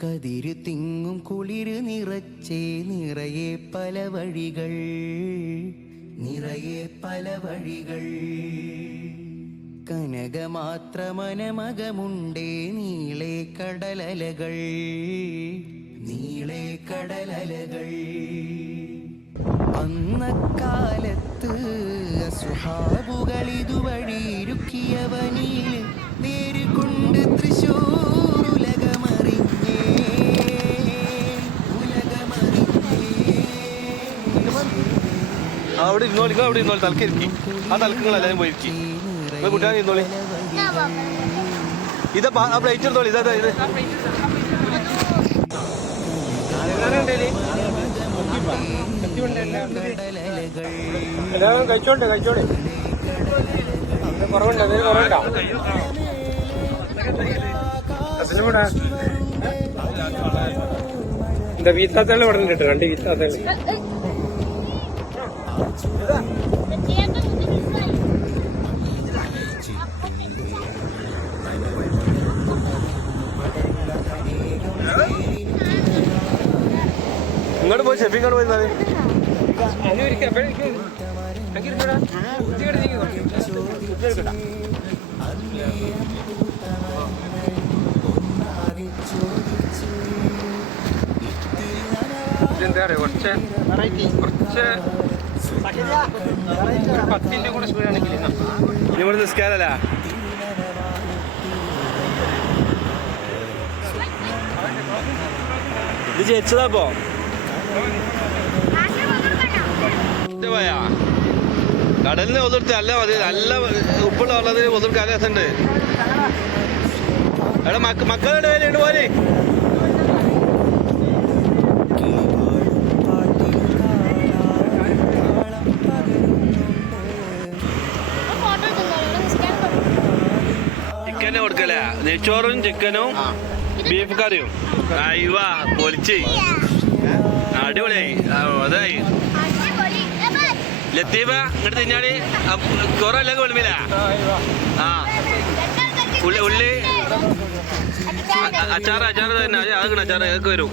കതിര് തിങ്ങും കുളിര് നിറച്ചേ നിറയെ പല വഴികൾ, നിറയെ പല വഴികൾ. കനകമാത്രമനമകമുണ്ടേ നീളെ കടലലകൾ, നീളെ കടലലകൾ. അന്നക്കാലത്ത് അസ്ഹാബുകൾ ഇതുവഴിയിരുക്കിയവനിൽ നേരുകൊണ്ട് തൃശൂർ ഉലകമറിഞ്ഞേ, ഉലകമറിഞ്ഞേ. അവിടെ ഇരുന്നോളി, അവിടെ ഇരുന്നോളി, തലക്കിരിക്കി. ആ തലക്കുകളെല്ലാവരും പോയിരിക്കും. കുട്ടികൾ ഇരുന്നോളി. ഇതാ ആ പ്ലേറ്റ് എടുത്തോളി. ഇതാ ഇത് കഴിച്ചോണ്ട് കഴിച്ചോളി. കുറവുണ്ട്, അതിന് കുറവുണ്ടോ? അതിനും കൂടെ എന്താ വീത്താത്തല്ല ഇവിടെ ഉണ്ട്, 2 വീത്താത്തല്ല. ഇങ്ങോട്ട് പോയി ഷെഫിങ്ങോട്ട് പോയി എന്താ പറയാ, കുറച്ച് 10 കൂടെ സ്പീഡാണെങ്കിൽ ഇവിടെ നിസ്കാരല്ല. ഇത് ജയിച്ചതാപ്പോ കടലിന് ഒതിർത്ത് അല്ല മതി, നല്ല ഉപ്പുള്ള വെള്ളത്തിന് ഒതിർക്കാൻ രസമുണ്ട്. എടാ മക്കളുടെ വേലയുണ്ട് പോലെ. ചിക്കന് കൊടുക്കല, നെയ്ച്ചോറും ചിക്കനും ബീഫ് കറിയും. അയ്യോ പൊളിച്ച് അടിപൊളിയായി. അതായി ലത്തീഫ ഇങ്ങോട്ട് തിന്നാടി. ചോറല്ലെങ്കിൽ വെളുപ്പില്ല. ആ ഉള്ളി അച്ചാറ് തന്നെ, അതാകണം അച്ചാറ്, അതൊക്കെ വരും.